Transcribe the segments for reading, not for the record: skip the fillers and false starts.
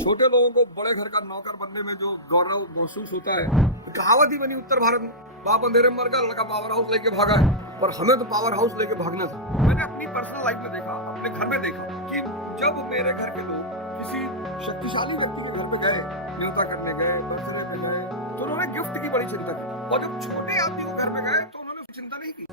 छोटे लोगों को बड़े घर का नौकर बनने में जो गौरव महसूस होता है, कहावत ही बनी उत्तर भारत में, बाप अंधेरे में मर गया, लड़का पावर हाउस लेके भागा है। पर हमें तो पावर हाउस लेके भागना था। मैंने अपनी पर्सनल लाइफ में देखा, अपने घर में देखा कि जब मेरे घर के लोग किसी शक्तिशाली व्यक्ति के घर पे गए, न्योता करने गए, बर्थडे पे गए, तो उन्होंने गिफ्ट की बड़ी चिंता की। और जब छोटे आदमी को घर पे गए तो उन्होंने उसकी चिंता नहीं की।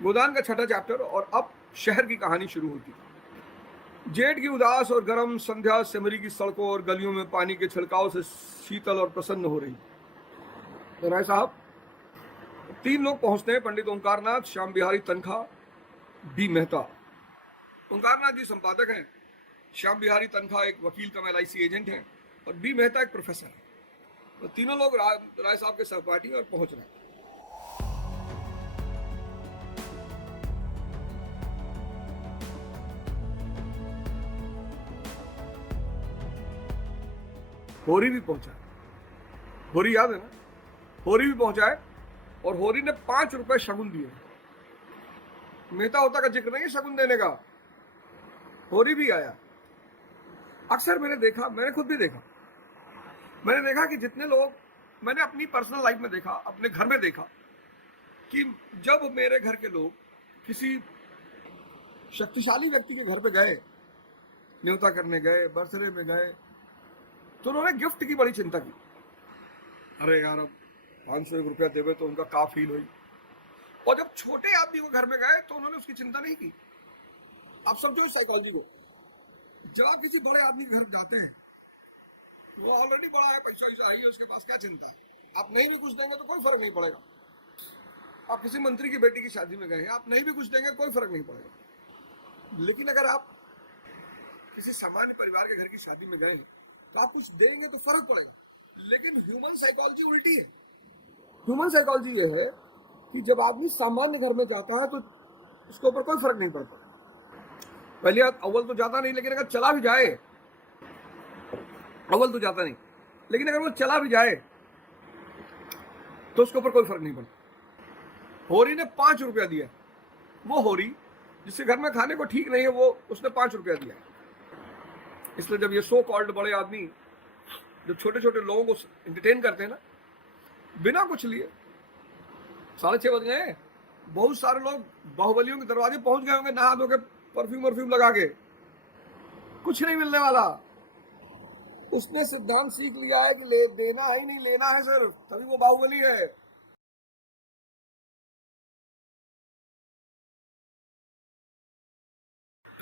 गोदान का छठा चैप्टर और अब शहर की कहानी शुरू होती है। जेठ की उदास और गर्म संध्या सिमरी की सड़कों और गलियों में पानी के छिड़काव से शीतल और प्रसन्न हो रही। तो राय साहब, 3 लोग पहुंचते हैं, पंडित ओंकारनाथ, श्याम बिहारी तनखा, बी मेहता। ओंकारनाथ जी संपादक हैं, श्याम बिहारी तनखा एक वकील कम LIC एजेंट हैं और बी मेहता एक प्रोफेसर है। तो तीनों लोग राय साहब के सहपाठी और पहुंच रहे हैं। होरी भी पहुंचा है। होरी याद है ना? होरी भी पहुंचा है और होरी ने 5 रुपए शगुन दिए। मेहता होता का जिक्र नहीं है शगुन देने का। होरी भी आया। अक्सर मैंने खुद भी देखा, मैंने देखा कि जितने लोग, मैंने अपनी पर्सनल लाइफ में देखा, अपने घर में देखा कि जब मेरे घर के लोग किसी शक्तिशाली व्यक्ति के घर पे गए, न्योता करने गए, बर्थडे में गए, तो उन्होंने गिफ्ट की बड़ी चिंता की। अरे यार, अब 501 रुपया देवे तो उनका का फील हुई। और जब छोटे आदमी को घर में गए तो उन्होंने उसकी चिंता नहीं की। आप समझो इस साइकोलॉजी को। जब आप किसी बड़े आदमी के घर जाते हैं, वो ऑलरेडी बड़ा है, पैसा वैसा है, उसके पास क्या चिंता है। आप नहीं भी कुछ देंगे तो कोई फर्क नहीं पड़ेगा। आप किसी मंत्री की बेटी की शादी में गए हैं, आप नहीं भी कुछ देंगे कोई फर्क नहीं पड़ेगा। लेकिन अगर आप किसी सामान्य परिवार के घर की शादी में गए तो आप कुछ देंगे तो फर्क पड़ेगा। लेकिन ह्यूमन साइकोलॉजी उल्टी है। ह्यूमन साइकोलॉजी ये है कि जब आदमी सामान्य घर में जाता है तो उसके ऊपर कोई फर्क नहीं पड़ता। पहले अव्वल तो जाता नहीं, लेकिन अगर चला भी जाए, अव्वल तो जाता नहीं, लेकिन अगर वो चला भी जाए तो उसके ऊपर कोई फर्क नहीं पड़ता। होरी ने 5 रुपया दिया। वो होरी जिसके घर में खाने को ठीक नहीं है, वो उसने 5 रुपया दिया। इसलिए जब ये सो कॉल्ड बड़े आदमी जब छोटे छोटे लोगों को एंटरटेन करते हैं ना, बिना कुछ लिए, 6:30 बज गए, बहुत सारे लोग बाहुबलियों के दरवाजे पहुंच गए होंगे, नहा धो के परफ्यूम लगा के। कुछ नहीं मिलने वाला। उसने सिद्धांत सीख लिया है कि देना ही नहीं, लेना है सर, तभी वो बाहुबली है।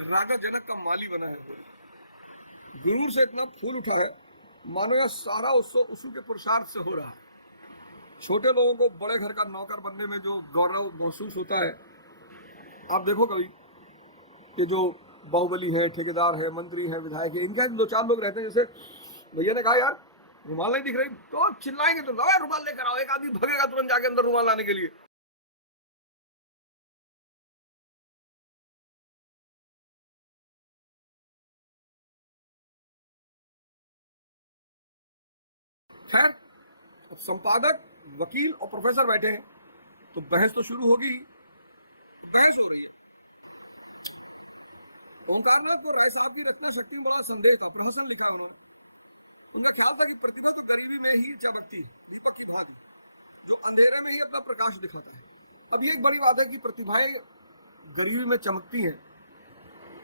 राजा जनक का माली बना है। गुरूर से इतना फूल उठा है मानो यह सारा उसी के पुरुषार्थ से हो रहा है। छोटे लोगों को बड़े घर का नौकर बनने में जो गौरव महसूस होता है, आप देखो कभी कि जो बाहुबली है, ठेकेदार है, मंत्री है, विधायक है, इनके 2-4 लोग रहते हैं। जैसे भैया ने कहा यार रुमाल नहीं दिख रही, तो चिल्लाएंगे तो रुमाल लेकर आओ। एक आदमी भगेगा तुरंत जाके अंदर रुमाल लाने के लिए। खैर, अब संपादक, वकील और प्रोफेसर बैठे हैं तो बहस तो शुरू होगी। बहस हो रही है। ओंकारनाथ को राय साहब की रत्न शक्ति में बड़ा संदेह था। प्रहसन लिखा उन्होंने। उनका ख्याल था कि प्रतिभा तो गरीबी में ही चमकती है, दीपक की भांति, जो अंधेरे में ही अपना प्रकाश दिखाता है। अब ये एक बड़ी बात है कि प्रतिभाएं गरीबी में चमकती हैं।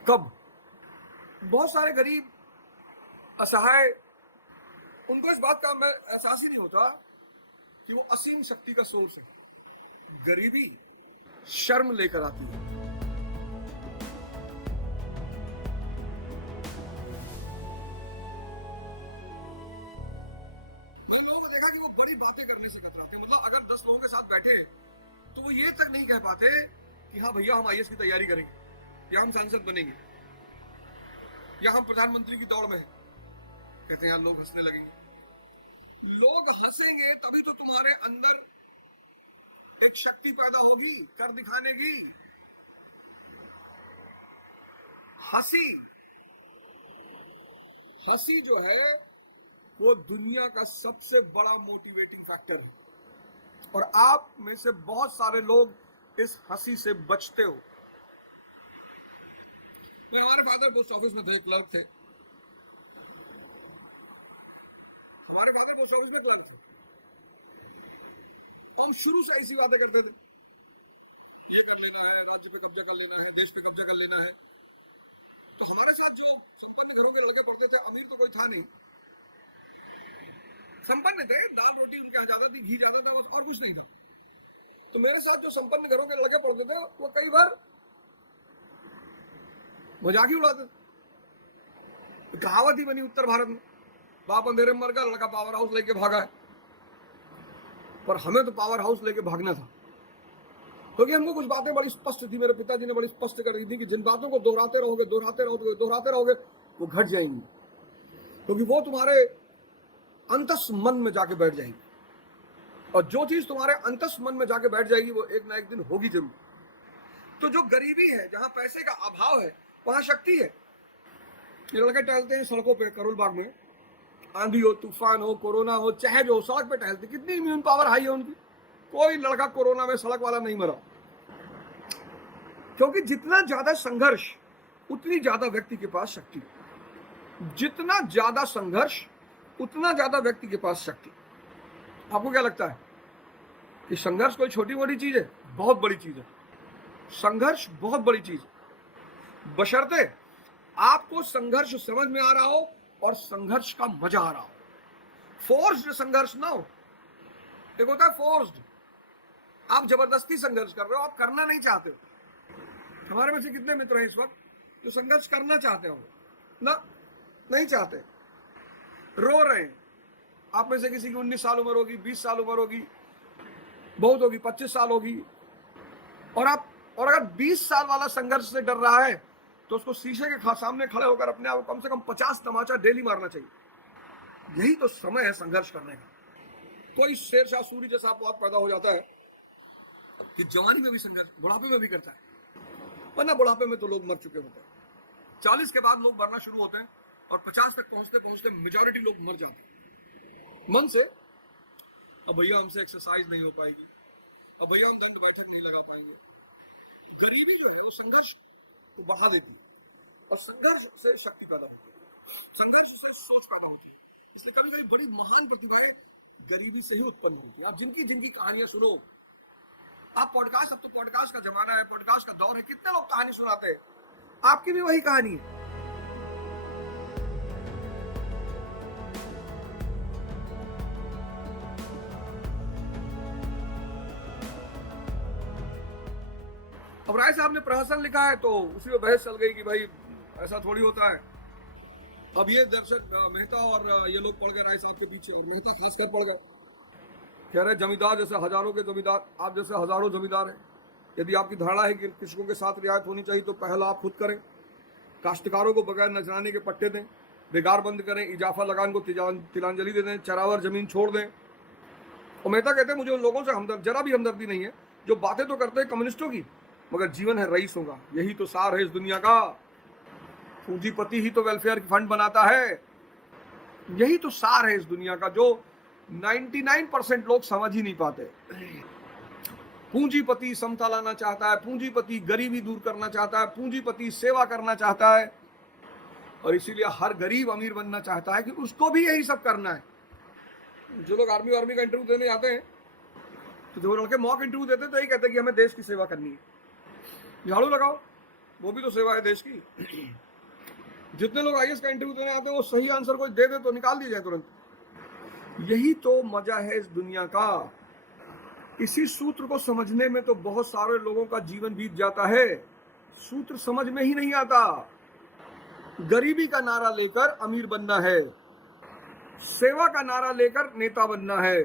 कब? बहुत सारे गरीब, असहाय, उनको इस बात का एहसास ही नहीं होता कि वो असीम शक्ति का सोर्स है। गरीबी शर्म लेकर आती है। लोगों ने देखा कि वो बड़ी बातें करने से कतराते। मतलब अगर 10 लोगों के साथ बैठे तो वो ये तक नहीं कह पाते कि हाँ भैया हम IAS की तैयारी करेंगे, या हम सांसद बनेंगे, या हम प्रधानमंत्री की दौड़ में हैं। कहते हैं लोग हंसने लगेंगे। लोग हंसेंगे तभी तो तुम्हारे अंदर एक शक्ति पैदा होगी कर दिखाने की। हंसी, हंसी जो है वो दुनिया का सबसे बड़ा मोटिवेटिंग फैक्टर है, और आप में से बहुत सारे लोग इस हंसी से बचते हो। हमारे फादर पोस्ट ऑफिस में थे, क्लर्क थे। हमारे फादर पोस्ट ऑफिस में क्लर्क थे। हम शुरू से ऐसी बातें करते थे, ये कर लेना है, राज्य पे कब्जा कर लेना है, देश पे कब्जा कर लेना है। तो हमारे साथ जो संपन्न घरों के लड़के पढ़ते थे, अमीर तो कोई था नहीं, संपन्न थे, दाल रोटी उनके यहाँ ज्यादा थी, घी ज्यादा था, और कुछ नहीं था। तो मेरे साथ जो संपन्न घरों के लड़के पढ़ते थे वो कई बार मजाक ही उड़ाते। कहावत ही बनी उत्तर भारत में, बाप अंधेरे में मर गया, लड़का पावर हाउस लेके भागा है। पर हमें तो पावर हाउस लेके भागना था, क्योंकि हमको कुछ बातें बड़ी स्पष्ट थी, मेरे पिताजी ने बड़ी स्पष्ट कर दी थी कि जिन बातों को दोहराते रहोगे दोहराते रहोगे दोहराते रहोगे वो घट जाएंगी, क्योंकि वो तुम्हारे अंतस मन में जाके बैठ जाएगी, और जो चीज तुम्हारे अंतस मन में जाके बैठ जाएगी वो एक ना एक दिन होगी जरूर। तो जो गरीबी है, जहां पैसे का अभाव है, वहां शक्ति है। ये लड़के टहलते हैं सड़कों पे, करोल बाग में, आंधी हो, तूफान हो, कोरोना हो, चाहे जो हो, सड़क पे टहलते। कितनी इम्यून पावर हाई है उनकी। कोई लड़का कोरोना में सड़क वाला नहीं मरा, क्योंकि जितना ज्यादा संघर्ष उतनी ज्यादा व्यक्ति के पास शक्ति, जितना ज्यादा संघर्ष उतना ज्यादा व्यक्ति के पास शक्ति। आपको क्या लगता है कि संघर्ष कोई छोटी मोटी चीज है? बहुत बड़ी चीज है। संघर्ष बहुत बड़ी चीज, बशर्ते आपको संघर्ष समझ में आ रहा हो और संघर्ष का मजा आ रहा हो। फोर्स्ड संघर्ष ना हो। एक होता है फोर्स्ड, आप जबरदस्ती संघर्ष कर रहे हो, आप करना नहीं चाहते हो। हमारे में से कितने मित्र हैं इस वक्त जो संघर्ष करना चाहते हो? ना, नहीं चाहते, रो रहे हैं। आप में से किसी की 19 साल उम्र होगी, 20 साल उम्र होगी, बहुत होगी 25 साल होगी, और अगर 20 साल वाला संघर्ष से डर रहा है तो उसको शीशे के सामने खड़े होकर अपने आप को कम से कम 50 तमाचा डेली मारना चाहिए। यही तो समय है संघर्ष करने का। कोई शेरशाह सूरी जैसा आपको पैदा हो जाता है कि जवानी में भी संघर्ष, बुढ़ापे में भी करता है, वरना बुढ़ापे में तो लोग मर चुके होते हैं। 40 के बाद लोग मरना शुरू होते हैं, और 50 तक पहुंचते पहुंचते मेजॉरिटी लोग मर जाते हैं मन से। अब भैया हमसे एक्सरसाइज नहीं हो पाएगी, अब भैया हम दंड बैठक नहीं लगा पाएंगे। गरीबी जो है वो संघर्ष को बढ़ा देती है, और संघर्ष से शक्ति पैदा होती है, संघर्ष से सोच पैदा होती है। इसलिए कभी कभी बड़ी महान प्रतिभाएं गरीबी से ही उत्पन्न होती है। आप जिनकी जिनकी कहानियां सुनो, आप पॉडकास्ट, अब तो पॉडकास्ट का जमाना है, पॉडकास्ट का दौर है, कितने लोग कहानी सुनाते हैं, आपकी भी वही कहानी है। अब राय साहब ने प्रहसन लिखा है तो उसी में बहस चल गई कि भाई ऐसा थोड़ी होता है। अब ये दर्शक मेहता और ये लोग पढ़ गए राय साहब के पीछे, मेहता खासकर पढ़ गए, कह रहे जमींदार जैसे हजारों के जमींदार, आप जैसे हजारों जमींदार हैं। यदि आपकी धारणा है कि कृषकों के साथ रियायत होनी चाहिए तो पहला आप खुद करें। काश्तकारों को बगैर नजराने के पट्टे दें, बेगार बंद करें, इजाफा लगान को तिलांजलि दे दें, चरावर जमीन छोड़ दें। और मेहता कहते हैं मुझे उन लोगों से जरा भी हमदर्दी नहीं है जो बातें तो करते हैं कम्युनिस्टों की, मगर जीवन है रईसों का। यही तो सार है इस दुनिया का। पूंजीपति ही तो वेलफेयर फंड बनाता है। यही तो सार है इस दुनिया का, जो 99% लोग समझ ही नहीं पाते। पूंजीपति समता लाना चाहता है, पूंजीपति गरीबी दूर करना चाहता है, पूंजीपति सेवा करना चाहता है, और इसीलिए हर गरीब अमीर बनना चाहता है कि उसको भी यही सब करना है। जो लोग आर्मी का इंटरव्यू देने जाते हैं, तो जो लड़के मॉक इंटरव्यू देते हैं तो यही कहते हैं कि हमें देश की सेवा करनी है। झाड़ू लगाओ, वो भी तो सेवा है देश की। जितने लोग आईएएस का इंटरव्यू देने आते हैं वो सही आंसर कोई दे दे तो निकाल दिया जाए तुरंत। यही तो मजा है इस दुनिया का। इसी सूत्र को समझने में तो बहुत सारे लोगों का जीवन बीत जाता है। सूत्र समझ में ही नहीं आता। गरीबी का नारा लेकर अमीर बनना है, सेवा का नारा लेकर नेता बनना है।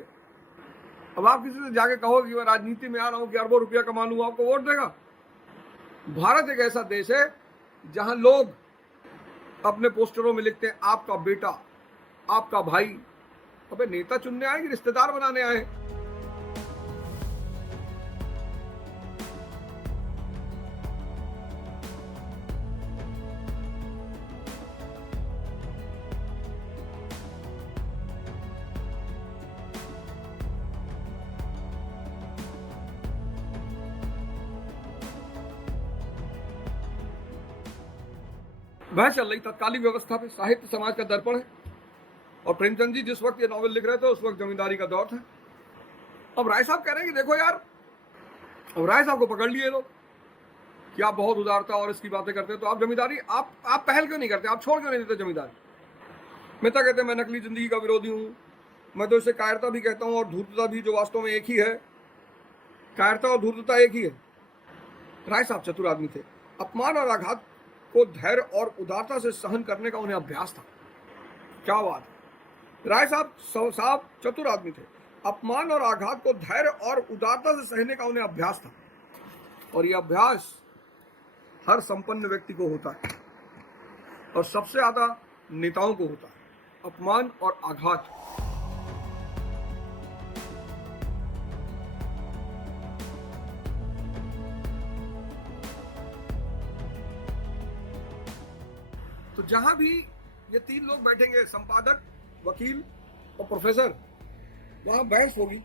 अब आप किसी से जाके कहो कि मैं राजनीति में आ रहा हूं कि अरबों रुपया कमा लूंगा, आपको वोट देगा? भारत एक ऐसा देश है जहां लोग अपने पोस्टरों में लिखते हैं आपका बेटा, आपका भाई। अबे नेता चुनने आए कि रिश्तेदार बनाने आए? वह चल रही तत्कालीन व्यवस्था पे, साहित्य समाज का दर्पण है। और प्रेमचंद जी जिस वक्त ये नॉवेल लिख रहे थे उस वक्त जमींदारी का दौर था। अब राय साहब कह रहे हैं कि देखो यार, अब राय साहब को पकड़ लिए लोग कि आप बहुत उदारता और इसकी बातें करते हैं, तो आप जमींदारी आप पहल क्यों नहीं करते, आप छोड़ क्यों नहीं देते जमींदारी। मेहता कहते हैं मैं नकली जिंदगी का विरोधी हूँ, मैं तो इसे कायरता भी कहता हूँ और धूर्तता भी, जो वास्तव में एक ही है। कायरता और धूर्तता एक ही है। राय साहब चतुर आदमी थे। अपमान और आघात को धैर्य और उदारता से सहन करने का उन्हें अभ्यास था। क्या बात है, राय साहब चतुर आदमी थे। अपमान और आघात को धैर्य और उदारता से सहने का उन्हें अभ्यास था। और यह अभ्यास हर संपन्न व्यक्ति को होता है और सबसे ज्यादा नेताओं को होता है, अपमान और आघात। तो जहां भी ये तीन लोग बैठेंगे, संपादक, वकील और प्रोफेसर, वहां बहस होगी।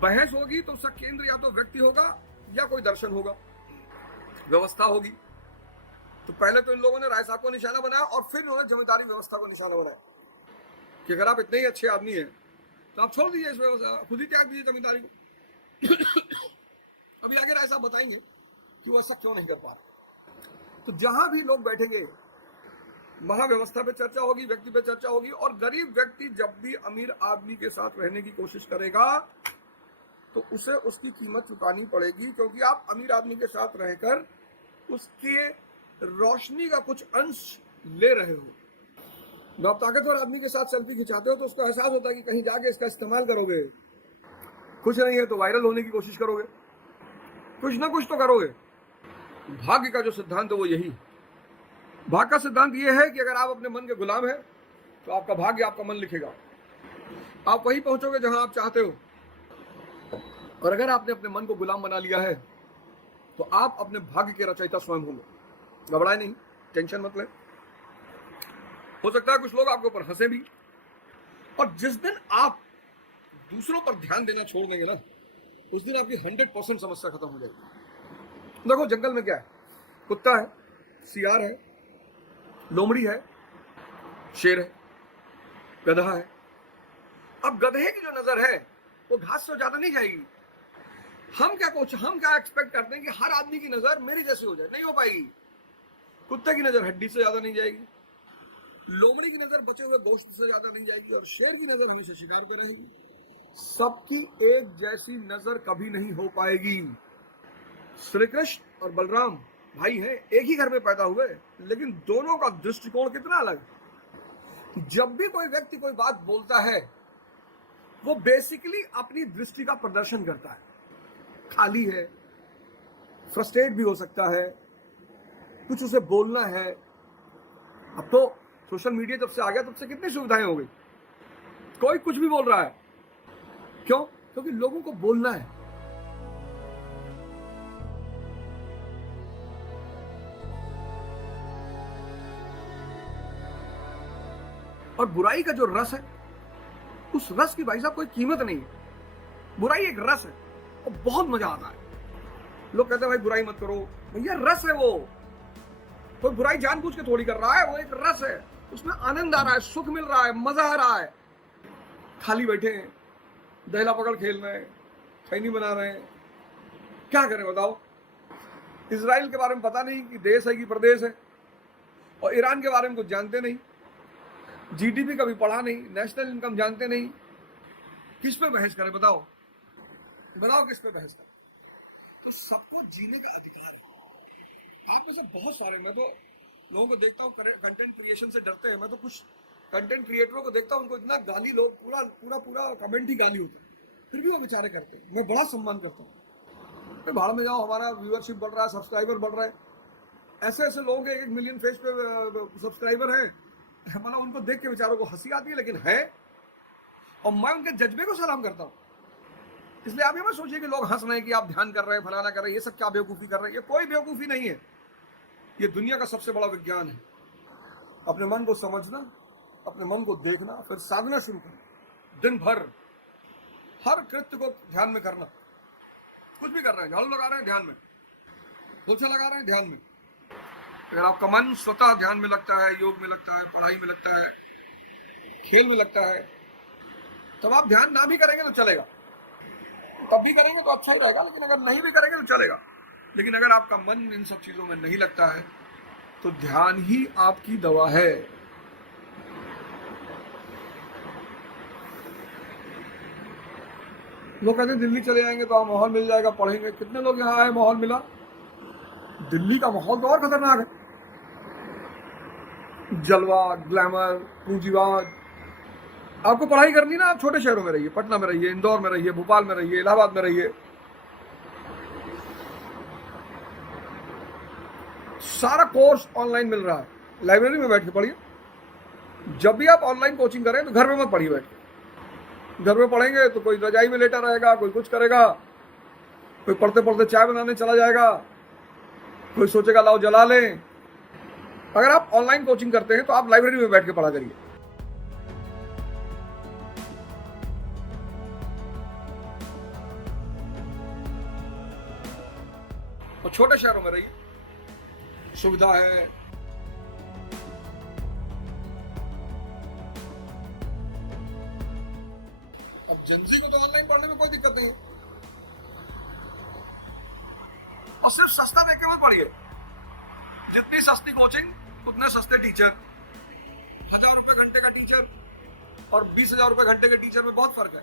बहस होगी तो उसका केंद्र या तो व्यक्ति होगा या कोई दर्शन होगा, व्यवस्था होगी। तो पहले तो इन लोगों ने राय साहब को निशाना बनाया और फिर उन्होंने जमींदारी व्यवस्था को निशाना बनाया कि अगर आप इतने ही अच्छे आदमी हैं तो आप छोड़ दीजिए इस व्यवस्था, खुद ही त्याग दीजिए जमींदारी को। अभी आगे राय साहब बताएंगे कि वो ऐसा क्यों नहीं कर पा रहे। तो जहां भी लोग बैठेंगे वहां व्यवस्था पे चर्चा होगी, व्यक्ति पे चर्चा होगी। और गरीब व्यक्ति जब भी अमीर आदमी के साथ रहने की कोशिश करेगा तो उसे उसकी कीमत चुकानी पड़ेगी, क्योंकि आप अमीर आदमी के साथ रहकर उसके रोशनी का कुछ अंश ले रहे हो। जब आप ताकतवर आदमी के साथ सेल्फी खिंचाते हो तो उसको एहसास होता है कि कहीं जाके इसका इस्तेमाल करोगे, कुछ नहीं है तो वायरल होने की कोशिश करोगे, कुछ ना कुछ तो करोगे। भाग्य का जो सिद्धांत है वो यही। भाग्य का सिद्धांत ये है कि अगर आप अपने मन के गुलाम हैं तो आपका भाग्य आपका मन लिखेगा, आप वहीं पहुंचोगे जहां आप चाहते हो। और अगर आपने अपने मन को गुलाम बना लिया है तो आप अपने भाग्य के रचयिता स्वयं होंगे। घबराए नहीं, टेंशन मत ले। हो सकता है कुछ लोग आपके ऊपर हंसे भी, और जिस दिन आप दूसरों पर ध्यान देना छोड़ देंगे ना, उस दिन आपकी 100% समस्या खत्म हो जाएगी। देखो जंगल में क्या है, कुत्ता है, सियार है, लोमड़ी है, शेर है, गधा है। अब गधे की जो नजर है वो घास से ज्यादा नहीं जाएगी। हम क्या एक्सपेक्ट करते हैं कि हर आदमी की नजर मेरी जैसी हो जाए, नहीं हो पाएगी। कुत्ते की नजर हड्डी से ज्यादा नहीं जाएगी, लोमड़ी की नजर बचे हुए गोश्त से ज्यादा नहीं जाएगी, और शेर की नजर हमेशा शिकार पर रहेगी। सबकी एक जैसी नजर कभी नहीं हो पाएगी। श्री कृष्ण और बलराम भाई हैं, एक ही घर में पैदा हुए, लेकिन दोनों का दृष्टिकोण कितना अलग। जब भी कोई व्यक्ति कोई बात बोलता है वो बेसिकली अपनी दृष्टि का प्रदर्शन करता है। खाली है, फ्रस्ट्रेट भी हो सकता है, कुछ उसे बोलना है। अब तो सोशल मीडिया जब से आ गया तब से कितनी सुविधाएं हो गई, कोई कुछ भी बोल रहा है। क्यों? क्योंकि लोगों को बोलना है। और बुराई का जो रस है, उस रस की भाई साहब कोई कीमत नहीं है। बुराई एक रस है और बहुत मजा आता है। लोग कहते हैं भाई बुराई मत करो, भैया रस है वो। कोई बुराई जानबूझ के थोड़ी कर रहा है, वो एक रस है, उसमें आनंद आ रहा है, सुख मिल रहा है, मजा आ रहा है। खाली बैठे हैं, दहला पकड़ खेल रहे हैं, खैनी बना रहे हैं, क्या करें बताओ। इजराइल के बारे में पता नहीं कि देश है कि प्रदेश है, और ईरान के बारे में कुछ जानते नहीं, जीडीपी कभी पढ़ा नहीं, नेशनल इनकम जानते नहीं। किस पे बहस करें बताओ, बताओ किस पे बहस करें। तो सबको जीने का अधिकार है। आप में से बहुत सारे, मैं तो लोगों को देखता हूँ कंटेंट क्रिएशन से डरते हैं। मैं तो कुछ कंटेंट क्रिएटरों को देखता हूँ, उनको इतना गाली, लोग पूरा पूरा पूरा कमेंट ही गाली होता है, फिर भी वो बेचारे करते हैं। मैं बड़ा सम्मान करता हूँ। भाड़ में जाओ, हमारा व्यूअरशिप बढ़ रहा है, सब्सक्राइबर बढ़ रहा है। ऐसे ऐसे लोगों के 1 मिलियन फेस पे सब्सक्राइबर है, मतलब उनको देख के बेचारों को हंसी आती है, लेकिन है। और मैं उनके जज्बे को सलाम करता हूँ। इसलिए आप ये मत सोचिए कि लोग हंस रहे हैं कि आप ध्यान कर रहे हैं, फलाना कर रहे हैं, ये सब क्या बेवकूफ़ी कर रहे हैं। ये कोई बेवकूफ़ी नहीं है, ये दुनिया का सबसे बड़ा विज्ञान है। अपने मन को समझना, अपने मन को देखना, फिर साधना शुरू करना। दिन भर हर कृत्य को ध्यान में करना। कुछ भी कर रहे हैं, झाड़ू लगा रहे हैं ध्यान में, पोछा लगा रहे हैं ध्यान में, अगर आपका मन स्वतः ध्यान में लगता है, योग में लगता है, पढ़ाई में लगता है, खेल में लगता है, तब आप ध्यान ना भी करेंगे तो चलेगा, तब भी करेंगे तो अच्छा ही रहेगा, लेकिन अगर नहीं भी करेंगे तो चलेगा। लेकिन अगर आपका मन इन सब चीजों में नहीं लगता है तो ध्यान ही आपकी दवा है। लोग कहते हैं दिल्ली चले जाएंगे तो माहौल मिल जाएगा, पढ़ेंगे। कितने लोग यहाँ आए, माहौल मिला? दिल्ली का माहौल तो और खतरनाक है, जलवा, ग्लैमर, पूंजीवाद। आपको पढ़ाई करनी ना, आप छोटे शहरों में रहिए, पटना में रहिए, इंदौर में रहिए, भोपाल में रहिए, इलाहाबाद में रहिए, सारा कोर्स ऑनलाइन मिल रहा है, लाइब्रेरी में बैठ के पढ़िए। जब भी आप ऑनलाइन कोचिंग करें तो घर में मत पढ़िए बैठ के। घर में पढ़ेंगे तो कोई रजाई में लेटा रहेगा, कोई कुछ करेगा, कोई पढ़ते पढ़ते चाय बनाने चला जाएगा, कोई सोचेगा लाओ जला लें। अगर आप ऑनलाइन कोचिंग करते हैं तो आप लाइब्रेरी में बैठ के पढ़ा करिए। और छोटे शहरों में रहिए, सुविधा है। अब जनसी को तो ऑनलाइन पढ़ने में कोई दिक्कत नहीं, और सिर्फ सस्ता देख के मत पढ़िए। जितनी सस्ती कोचिंग उतने सस्ते टीचर। 1000 रुपए घंटे का टीचर और 20,000 रुपए घंटे के टीचर में बहुत फर्क है।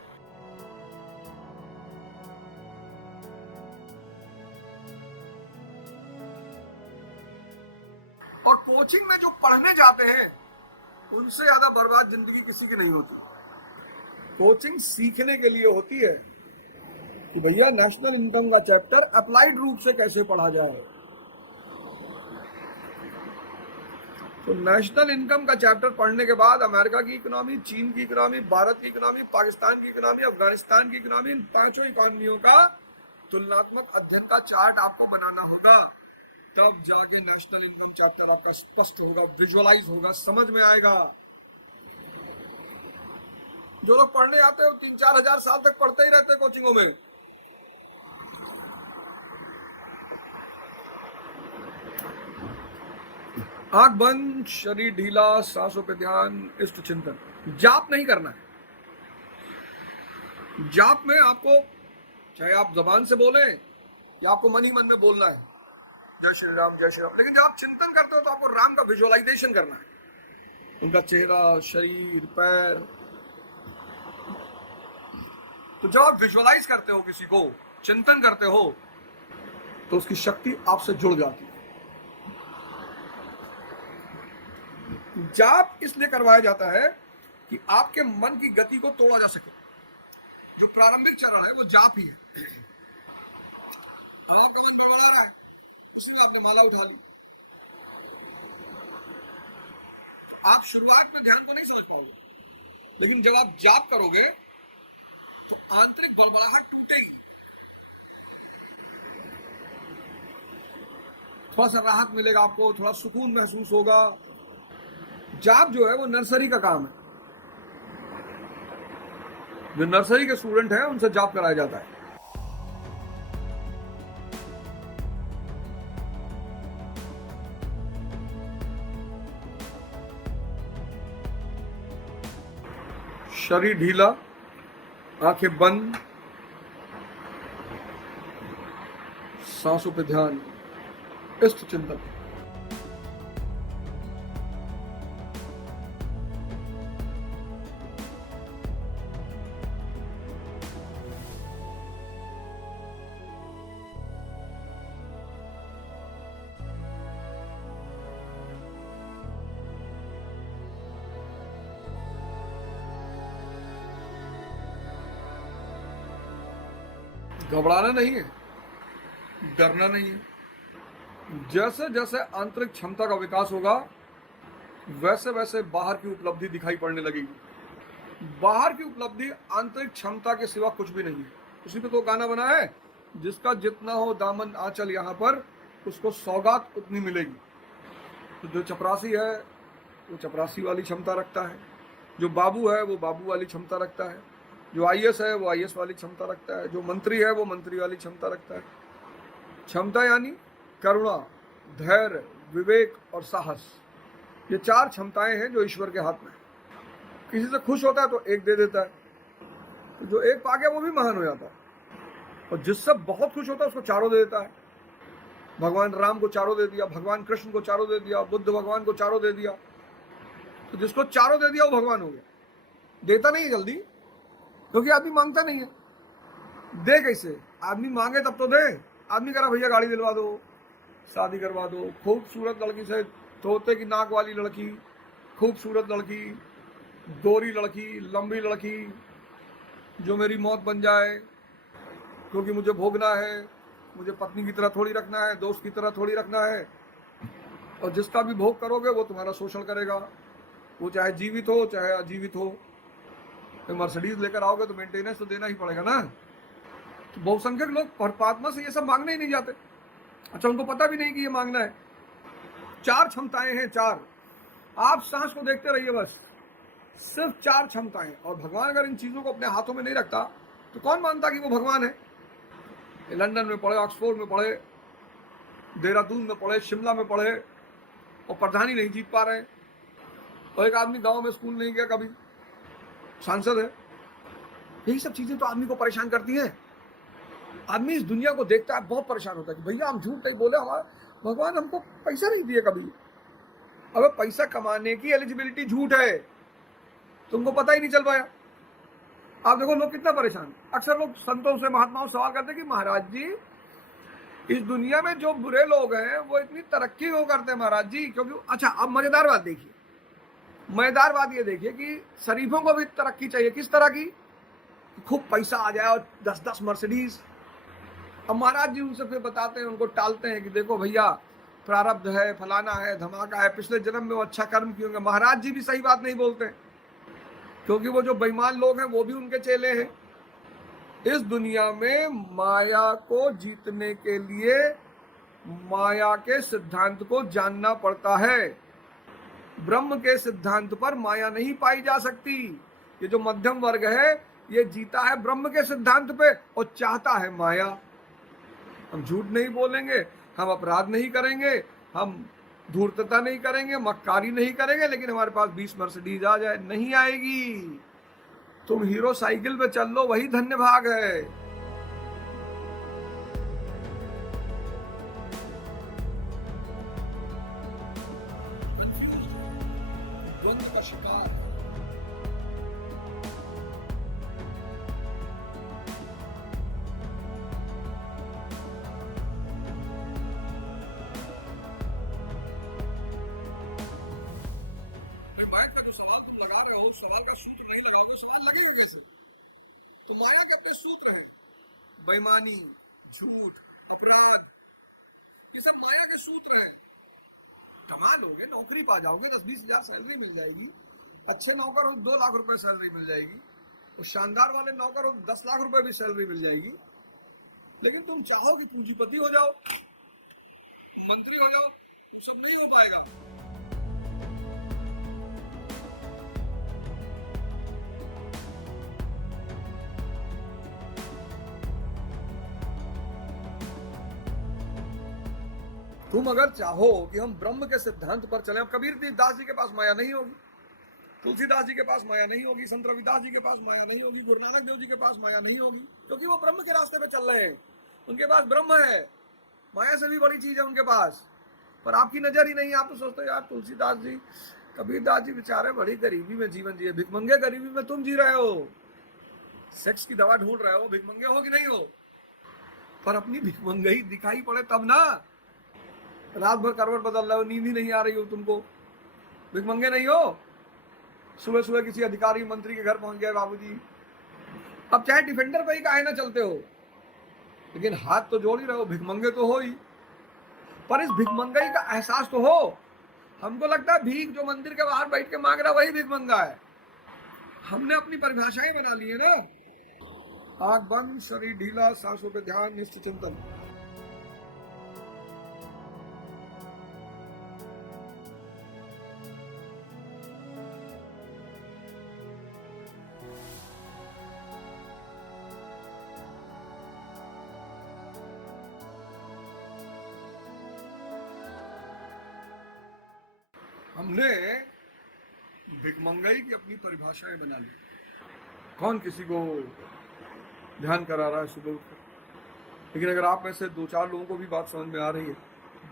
और कोचिंग में जो पढ़ने जाते हैं उनसे ज्यादा बर्बाद जिंदगी किसी की नहीं होती। कोचिंग सीखने के लिए होती है कि भैया नेशनल इनकम का चैप्टर अप्लाइड रूप से कैसे पढ़ा जाए। तो नेशनल इनकम का चैप्टर पढ़ने के बाद अमेरिका की इकोनॉमी, चीन की इकोनॉमी, भारत की इकोनॉमी, पाकिस्तान की इकोनॉमी, अफगानिस्तान की इकोनॉमी, इन पांचों इकोनॉमियों का तुलनात्मक अध्ययन का चार्ट आपको बनाना होगा। तब जाके नेशनल इनकम चैप्टर आपका स्पष्ट होगा, विजुअलाइज होगा, समझ में आएगा। जो लोग पढ़ने आते हैं वो 3-4 हजार साल तक पढ़ते ही रहते हैं कोचिंगों में। आंख बंद, शरीर ढीला, सांसों पे ध्यान, इष्ट चिंतन। जाप नहीं करना है। जाप में आपको चाहे आप जबान से बोले या आपको मन ही मन में बोलना है, जय श्री राम जय श्री राम, लेकिन जब आप चिंतन करते हो तो आपको राम का विजुअलाइजेशन करना है, उनका चेहरा, शरीर, पैर। तो जब आप विजुअलाइज करते हो किसी को, चिंतन करते हो, तो उसकी शक्ति आपसे जुड़ जाती है। जाप इसलिए करवाया जाता है कि आपके मन की गति को तोड़ा जा सके। जो प्रारंभिक चरण है वो जाप ही है। आपका मन बड़बड़ा रहा है, उसी में आपने माला उठा ली, तो आप शुरुआत में ध्यान को नहीं समझ पाओगे, लेकिन जब आप जाप करोगे तो आंतरिक बड़बड़ाहट टूटेगी, थोड़ा सा राहत मिलेगा आपको, थोड़ा सुकून महसूस होगा। जाप जो है वो नर्सरी का काम है। जो नर्सरी के स्टूडेंट हैं उनसे जाप कराया जाता है। शरीर ढीला, आंखें बंद, सांसों पे ध्यान, इष्ट चिंतन। घबराना नहीं है, डरना नहीं है। जैसे जैसे आंतरिक क्षमता का विकास होगा वैसे वैसे बाहर की उपलब्धि दिखाई पड़ने लगेगी। बाहर की उपलब्धि आंतरिक क्षमता के सिवा कुछ भी नहीं है। उसी पे तो गाना बना है, जिसका जितना हो दामन आंचल यहाँ पर, उसको सौगात उतनी मिलेगी। तो जो चपरासी है वो चपरासी वाली क्षमता रखता है, जो बाबू है वो बाबू वाली क्षमता रखता है, जो आईएएस है वो आईएएस वाली क्षमता रखता है, जो मंत्री है वो मंत्री वाली क्षमता रखता है। क्षमता यानी करुणा, धैर्य, विवेक और साहस, ये 4 क्षमताएं हैं जो ईश्वर के हाथ में है। किसी से खुश होता है तो एक दे देता है, तो जो एक पा गया वो भी महान हो जाता है, और जिससे बहुत खुश होता है उसको चारों दे देता है। भगवान राम को चारों दे दिया, भगवान कृष्ण को चारों दे दिया, बुद्ध भगवान को चारों दे दिया, तो जिसको चारों दे दिया वो भगवान हो गया। देता नहीं है जल्दी, क्योंकि आदमी मांगता नहीं है। दे कैसे? आदमी मांगे तब तो दे। आदमी कह रहा भैया गाड़ी दिलवा दो, शादी करवा दो, खूबसूरत लड़की से, तोते की नाक वाली लड़की, खूबसूरत लड़की, गोरी लड़की, लंबी लड़की, जो मेरी मौत बन जाए, क्योंकि मुझे भोगना है, मुझे पत्नी की तरह थोड़ी रखना है, दोस्त की तरह थोड़ी रखना है। और जिसका भी भोग करोगे वो तुम्हारा शोषण करेगा, वो चाहे जीवित हो चाहे अजीवित हो। तो मर्सिडीज लेकर आओगे तो मेंटेनेंस तो देना ही पड़ेगा ना। तो बहुसंख्यक लोग परमात्मा से ये सब मांगने ही नहीं जाते। अच्छा, उनको पता भी नहीं कि ये मांगना है। 4 क्षमताएं हैं, 4। आप सांस को देखते रहिए बस, सिर्फ 4 क्षमताएं। और भगवान अगर इन चीजों को अपने हाथों में नहीं रखता तो कौन मानता कि वो भगवान है? लंदन में पढ़े, ऑक्सफोर्ड में पढ़े, देहरादून में पढ़े, शिमला में पढ़े, और प्रधानी नहीं जीत पा रहे। और एक आदमी गांव में स्कूल नहीं गया कभी, सांसद है। यही सब चीजें तो आदमी को परेशान करती हैं। आदमी इस दुनिया को देखता है, बहुत परेशान होता है कि भैया हम झूठ नहीं बोले, हमारा भगवान हमको पैसा नहीं दिए कभी। अब पैसा कमाने की एलिजिबिलिटी झूठ है, तुमको पता ही नहीं चल पाया। आप देखो लोग कितना परेशान। अक्सर लोग संतों से, महात्माओं से सवाल करते हैं कि महाराज जी, इस दुनिया में जो बुरे लोग हैं वो इतनी तरक्की क्यों करते हैं महाराज जी? क्योंकि अच्छा, अब मजेदार बात देखिए, मजेदार बात ये देखिए कि शरीफों को भी तरक्की चाहिए। किस तरह की? खूब पैसा आ जाए और 10-10 मर्सिडीज। अब महाराज जी उनसे फिर बताते हैं, उनको टालते हैं कि देखो भैया, प्रारब्ध है, फलाना है, धमाका है, पिछले जन्म में वो अच्छा कर्म किए होंगे। महाराज जी भी सही बात नहीं बोलते, क्योंकि वो जो बेईमान लोग हैं वो भी उनके चेले हैं। इस दुनिया में माया को जीतने के लिए माया के सिद्धांत को जानना पड़ता है। ब्रह्म के सिद्धांत पर माया नहीं पाई जा सकती। ये जो मध्यम वर्ग है ये जीता है ब्रह्म के सिद्धांत पे और चाहता है माया। हम झूठ नहीं बोलेंगे, हम अपराध नहीं करेंगे, हम धूर्तता नहीं करेंगे, मक्कारी नहीं करेंगे, लेकिन हमारे पास 20 मर्सिडीज आ जाए, नहीं आएगी। तुम हीरो साइकिल पे चल लो, वही धन्य भाग है। द्वंद्व का शिकार। सवाल का सूत्र नहीं लगाओगे, सवाल लगेगा कैसे? तो माया के अपने सूत्र हैं, बेईमानी, झूठ, अपराध, ये सब माया के सूत्र हैं। कमा लोगे, नौकरी पा जाओगे, 10-20 हजार सैलरी मिल जाएगी, अच्छे नौकर हो 2 लाख रुपए सैलरी मिल जाएगी, और शानदार वाले नौकर हो 10 लाख रुपए भी सैलरी मिल जाएगी। लेकिन तुम चाहो कि पूंजीपति हो जाओ, मंत्री हो जाओ, सब नहीं हो पाएगा। तुम अगर चाहो कि हम ब्रह्म के सिद्धांत पर चलें, अब कबीर दास जी के पास माया नहीं होगी, तुलसीदास जी के पास माया नहीं होगी, संत रविदास जी के पास माया नहीं होगी, गुरु नानक देव जी के पास माया नहीं होगी, क्योंकि वो ब्रह्म के रास्ते पे चल रहे हैं। उनके पास ब्रह्म है, माया से भी बड़ी चीज है उनके पास, पर आपकी नजर ही नहीं। आप तो सोचते हो यार तुलसीदास जी, कबीर दास जी बेचारे बड़ी गरीबी में जीवन जिए, भिखमंगे गरीबी में तुम जी रहे हो, सेक्स की दवा ढूंढ रहे हो, भिखमंगे हो कि नहीं हो? पर अपनी भिखमंगई दिखाई पड़े तब ना। रात भर करवट बदल रहे हो, नींद ही नहीं आ रही हो तुमको, भिखमंगे नहीं हो। सुबह सुबह किसी अधिकारी मंत्री के घर पहुंच गए बाबूजी, अब चाहे डिफेंडर पे ही काहे ना चलते हो, लेकिन हाथ तो जोड़ ही रहे हो, भिखमंगे तो हो ही। पर इस भिखमंगई का एहसास तो हो। हमको लगता है भीख जो मंदिर के बाहर बैठ के मांग रहा वही भिखमंगा है। हमने अपनी परिभाषाएं बना ली है ना। आंख बंद, शरीर ढीला, सांसों पे ध्यान, निश्चित चिंतन। हमने भिखमंगाई की अपनी परिभाषाएं बना ली। कौन किसी को ध्यान करा रहा है सुबह उठकर? लेकिन अगर आप में से 2-4 लोगों को भी बात समझ में आ रही है,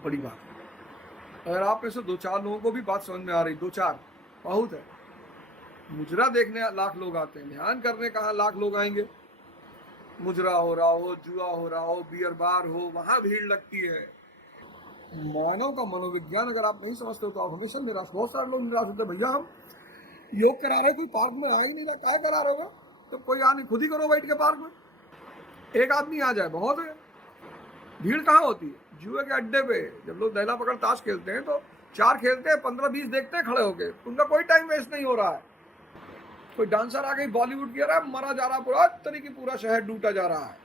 बड़ी बात है। अगर आप में से 2-4 लोगों को भी बात समझ में आ रही, 2-4 बहुत है। मुजरा देखने लाख लोग आते हैं, ध्यान करने कहाँ लाख लोग आएंगे? मुजरा हो रहा हो, जुआ हो रहा हो, बियर बार हो, वहां भीड़ लगती है। मानव का मनोविज्ञान अगर आप नहीं समझते हो तो आप हमेशा निराश। बहुत सारे लोग निराश होते हैं, भैया हम योग करा रहे, कोई पार्क में आ ही नहीं रहा, क्या करा रहे हो? तो कोई आ नहीं, खुद ही करो बैठ के पार्क में। एक आदमी आ जाए बहुत है। भीड़ कहाँ होती है? जुए के अड्डे पे। जब लोग दैला पकड़ ताश खेलते हैं तो 4 खेलते हैं, 15-20 देखते हैं खड़े होके, उनका कोई टाइम वेस्ट नहीं हो रहा है। कोई डांसर आ गई बॉलीवुड की, रहा है मरा जा रहा है, पूरा तरीके पूरा शहर डूटा जा रहा है।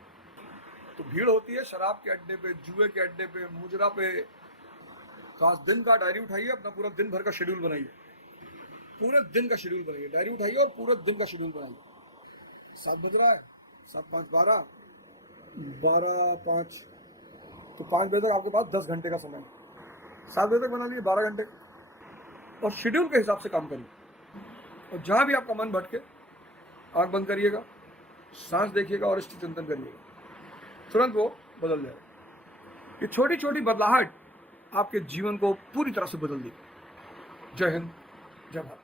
तो भीड़ होती है शराब के अड्डे पे, जुए के अड्डे पे, मुजरा पे। तो आज दिन का डायरी उठाइए, अपना पूरा दिन भर का शेड्यूल बनाइए, पूरे दिन का शेड्यूल बनाइए। डायरी उठाइए और पूरे दिन का शेड्यूल बनाइए। 7 बज रहा है, 7, 5, 12, 12, 5, तो 5 बजे तक आपके पास 10 घंटे का समय है। 7 बजे तक बना लिए 12 घंटे, और शेड्यूल के हिसाब से काम करिए। और जहां भी आपका मन भटके, आंख बंद करिएगा, सांस देखिएगा और इष्ट चिंतन करिएगा, तुरंत वो बदल जाएगा। ये छोटी छोटी बदलाहट आपके जीवन को पूरी तरह से बदल देगी। जय हिंद, जय भारत।